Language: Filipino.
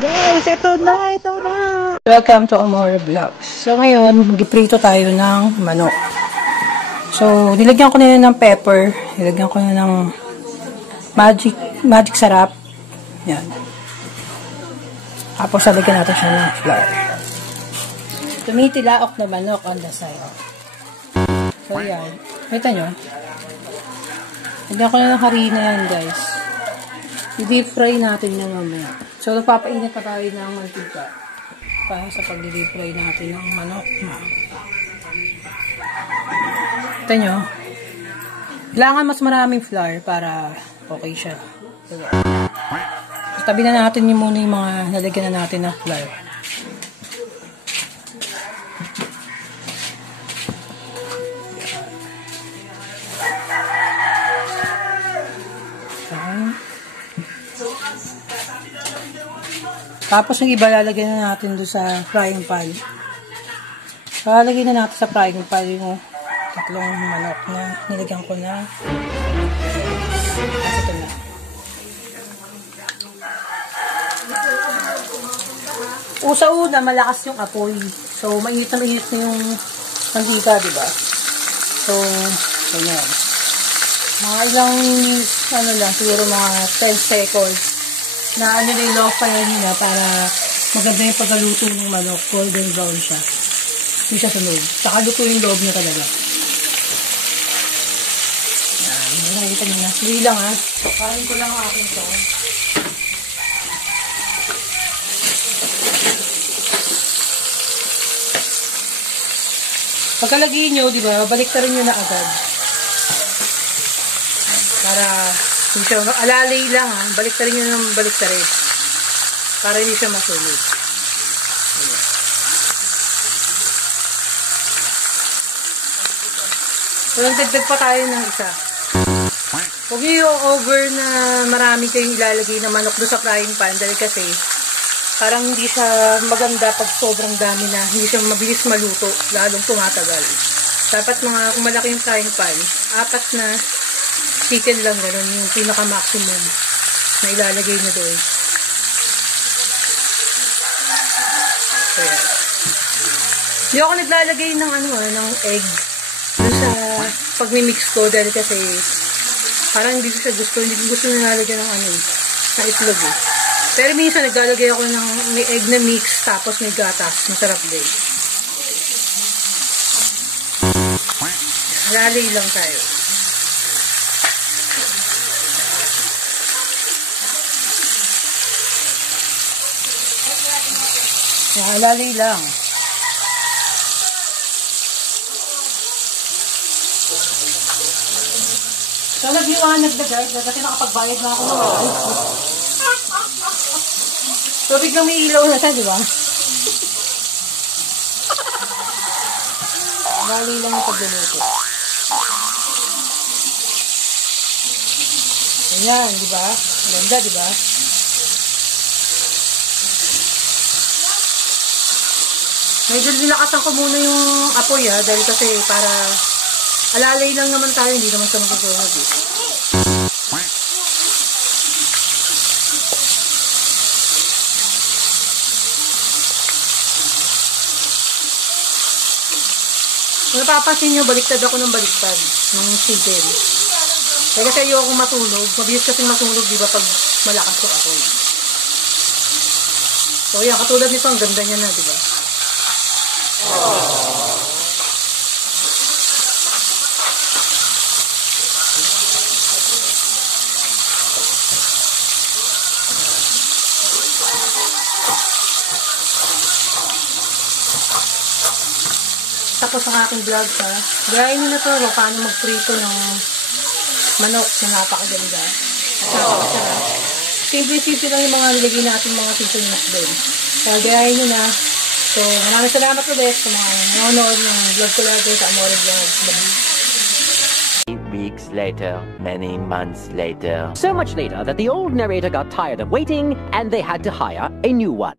Guys, ito na! Welcome to Amore Vlogs. So ngayon, mag-prito tayo ng manok. So, nilagyan ko na ng pepper. Nilagyan ko na ng magic sarap. Yan. Tapos, lalagyan natin siya ng flour. Tumitilaok na manok on the side. So, yan. Kita nyo? Lagyan ko na ng harina yan, guys. I-deep fry natin yan mamaya. So, nagpapainit pa tayo ng mantika para sa pag-deep fry natin ng manok. Kita nyo? Kailangan mas maraming flour para okay siya. So, tabi na natin yung muna yung mga nalagyan na natin ng flour. Tapos yung iba lalagyan na natin doon sa frying pan. Lalagyan na natin sa frying pan yung tatlong manok na nilagyan ko na. Ito na. Una, malakas yung apoy. So, mainit na yung mantika, diba? So, ganyan. Mga ilang, siguro mga 10 seconds. Na yung low fire nila para maganda yung pagkaluto ng manok. Golden brown siya. Hindi siya sunog. Saka luto yung loob niya talaga. Yan. Nakikita nyo na. Hindi lang ha. Kain ko lang ang akin to. Pagkalagay nyo, di ba, baliktarin nyo na agad. Para hindi siya, alalay lang ha. Baliktarin nyo ng baliktarin. Para hindi siya masunog. So, nagdagdag pa tayo ng isa. Huwag nyo yung over na marami kayong ilalagay na manok doon sa frying pan. Dahil kasi, parang hindi siya maganda pag sobrang dami na. Hindi siya mabilis maluto. Lalong tumatagal. Dapat kung malaki yung frying pan, 4 na chicken lang, gano'n, yung pinaka-maximum na ilalagay nyo doon. So, yan. Hindi ako naglalagay ng ng egg doon sa pag-mix ko dahil kasi parang hindi ko siya gusto. Hindi ko gusto nilalagyan ng ng itlog eh. Pero minsan naglalagay ako ng may egg na mix tapos may gatas. Masarap din. Lalay lang tayo. Lalay lang. So, nag-iwanag na guys. Kasi nakapagbayad na ako ng so, biglang may ilaw na siya, di ba? Lalay lang ang pagluluto. Ayan, di ba? Ganda, di ba? Medyo nilakasan ko muna yung apoy dahil kasi para alalay lang naman tayo, hindi naman siya magsusunog eh. Kung napapansin nyo, baliktad ako ng baliktad ng chicken. Kaya kasi ayoko masunog, mabilis kasi masunog diba pag malakas yung apoy. So yan, katulad nito, ang ganda niya na diba? Tapos ang aking vlog ha. Gayahin nyo na to paano magprito ng manok na napakaganda. Napakasarap. Simple-simple lang yung mga nilagay natin mga seasonings doon. So, gayahin nyo na. So, maraming salamat ulit sa mga nanonood ng vlog ko lagi sa Amore Vlogs. Weeks later, many months later. So much later that the old narrator got tired of waiting and they had to hire a new one.